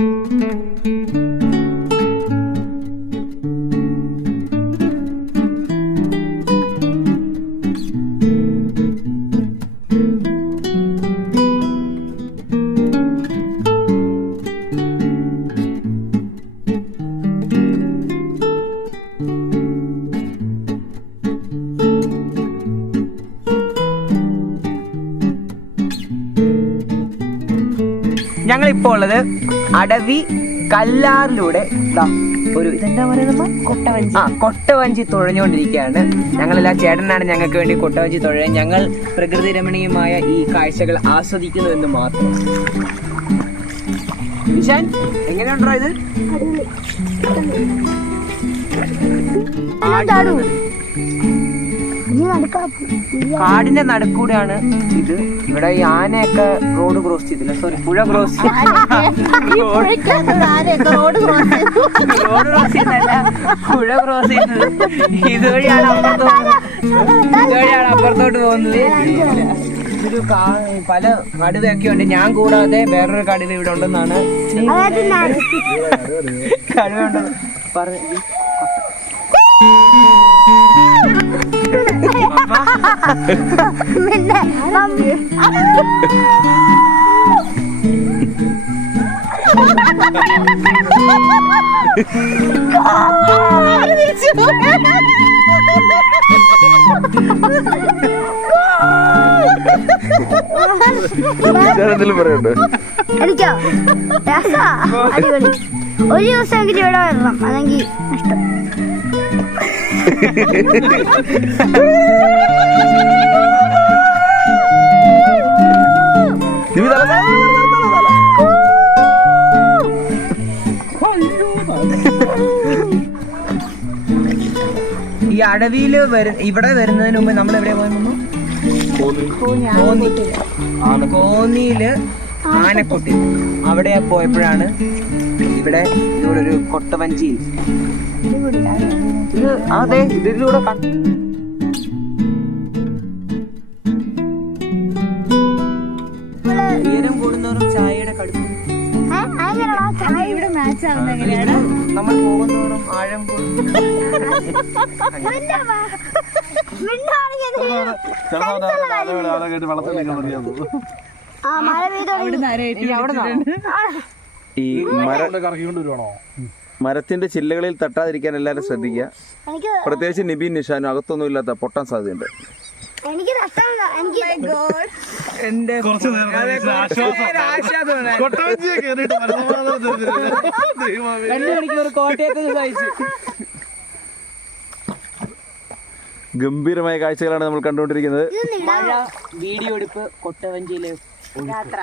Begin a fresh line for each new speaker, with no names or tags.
thank you ഞങ്ങൾ ഇപ്പോൾ ഉള്ളത് അടവി കല്ലാറിലൂടെ ഒരു ഇതെന്താ പറയുന്നത് കൊട്ടവഞ്ചി. ആ കൊട്ടവഞ്ചി തുഴഞ്ഞുകൊണ്ടിരിക്കുകയാണ്. ഞങ്ങളെല്ലാം ചേട്ടനാണ് ഞങ്ങൾക്ക് വേണ്ടി കൊട്ടവഞ്ചി തുഴയാൻ ഞങ്ങൾ പ്രകൃതി രമണീയമായ ഈ കാഴ്ചകൾ ആസ്വദിക്കുന്നു എന്ന് മാത്രം. വിശാൻ എങ്ങനെയുണ്ടോ ഇത്? കാടിന്റെ നടുക്കൂടെയാണ് ഇത്. ഇവിടെ ഈ ആനയൊക്കെ റോഡ് ക്രോസ് ചെയ്തില്ല? സോറി പുഴ ക്രോസ് റോഡ് ക്രോസ് പുഴ ക്രോസ് ചെയ്യുന്നത്. ഇതുവഴിയാണ് അപ്പുറത്ത് പോകുന്നത്. ഇതുവഴിയാണ് അപ്പുറത്തോട്ട് പോകുന്നത്. ഇതൊരു പല കടുവയൊക്കെ ഉണ്ട്. ഞാൻ കൂടാതെ വേറൊരു കടുവ ഇവിടെ ഉണ്ടെന്നാണ് കടുവ ഉണ്ടെന്ന് പറഞ്ഞു
എന്തെങ്കിലും പറയണ്ടോ?
എനിക്കോ? രസാ. അടിപൊളി. ഒരു ദിവസമെങ്കിലും ഇവിടെ വരണം. അതെങ്കിൽ ഇഷ്ടം.
അടവിയിൽ ഇവിടെ വരുന്നതിന് മുമ്പ് നമ്മൾ എവിടെ പോയിരുന്നു കോന്നി. കോന്നിയിൽ ആനക്കൊട്ടി അവിടെ പോയപ്പോഴാണ് ഇവിടെ ഇവിടെ ഒരു കൊട്ടവഞ്ചിയിൽ ഇത് അതെ ഇതിലൂടെ കണ്ടു ഉയരം കൂടുന്നവരും ചായയുടെ കടുപ്പം.
ഇവിടെ മാച്ച് ആവുന്ന എങ്ങനെയാണ്?
നമ്മൾ ആഴം കൂടും
ഈ മര മരത്തിന്റെ ചില്ലകളിൽ തട്ടാതിരിക്കാൻ എല്ലാരും ശ്രദ്ധിക്കുക. പ്രത്യേകിച്ച് നിബിൻ നിഷാനും അകത്തൊന്നും ഇല്ലാത്ത പൊട്ടാൻ സാധ്യതയുണ്ട്.
എനിക്ക്
എന്റെ അതെ, കുറച്ച് നേരം. രണ്ട് മണിക്കൂർ കോട്ടയത്ത്
ഗംഭീരമായ കാഴ്ചകളാണ് നമ്മൾ കണ്ടുകൊണ്ടിരിക്കുന്നത്.
മഴ വീഡിയോ എടുപ്പ് കൊട്ടവഞ്ചിയിലെ
യാത്ര.